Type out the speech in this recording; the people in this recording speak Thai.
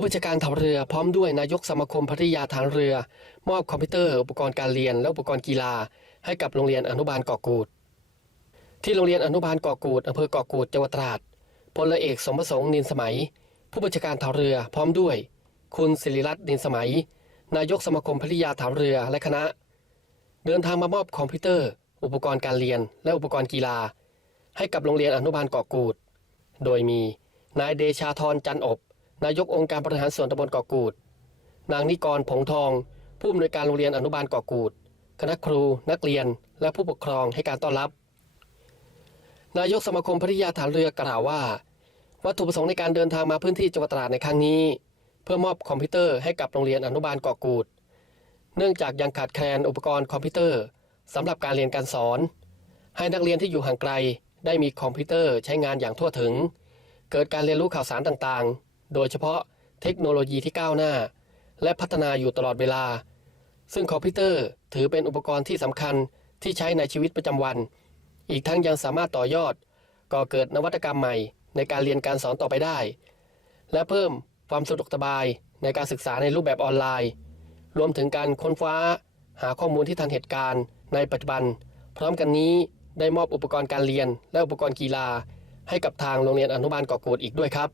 ผู้บัญชาการทัพเรือพร้อมด้วยนายกสมาคมพัทยาฐานเรือ มอบคอมพิวเตอร์อุปกรณ์การเรียนและอุปกรณ์กีฬา ให้กับโรงเรียนอนุบาลเกาะกูด ที่โรงเรียนอนุบาลเกาะกูดอำเภอเกาะกูดจังหวัดตราดพลเอเอกสมประสงค์นินสมัย ผู้บัญชาการทัพเรือพร้อมด้วย คุณศิริรัตน์นินสมัย นายกสมาคมพัทยาฐานเรือและคณะ เดินทางมามอบคอมพิวเตอร์ อุปกรณ์การเรียนและอุปกรณ์กีฬา ให้กับโรงเรียนอนุบาลเกาะกูด โดยมีนายเดชาธรจันอบ นายกองค์การบริหารส่วนตำบลเกาะกูด นางนิกรผงทอง ผู้อำนวยการโรงเรียนอนุบาลเกาะกูด คณะครู นักเรียน และผู้ปกครองให้การต้อนรับ นายกสมาคมพัทยาฐานเรือกล่าวว่า วัตถุประสงค์ในการเดินทางมาพื้นที่จังหวัดตราดในครั้งนี้ เพื่อมอบคอมพิวเตอร์ให้กับโรงเรียนอนุบาลเกาะกูด เนื่องจากยังขาดแคลนอุปกรณ์คอมพิวเตอร์สำหรับการเรียนการสอน ให้นักเรียนที่อยู่ห่างไกล ได้มีคอมพิวเตอร์ใช้งานอย่างทั่วถึง เกิดการเรียนรู้ข่าวสารต่างๆ โดยเฉพาะเทคโนโลยีที่ก้าวหน้า และพัฒนาอยู่ตลอดเวลา ซึ่งคอมพิวเตอร์ถือเป็นอุปกรณ์ที่สำคัญที่ใช้ในชีวิตประจำวัน อีกทั้งยังสามารถต่อยอด ก่อเกิดนวัตกรรมใหม่ ในการเรียนการสอนต่อไปได้ และเพิ่มความสะดวกสบายในการศึกษาในรูปแบบออนไลน์ รวมถึงการค้นคว้า หาข้อมูลที่ทันเหตุการณ์ ในปัจจุบัน พร้อมกันนี้ได้มอบอุปกรณ์การเรียน และอุปกรณ์กีฬา ให้กับทางโรงเรียนอนุบาลเกาะกูดอีกด้วยครับ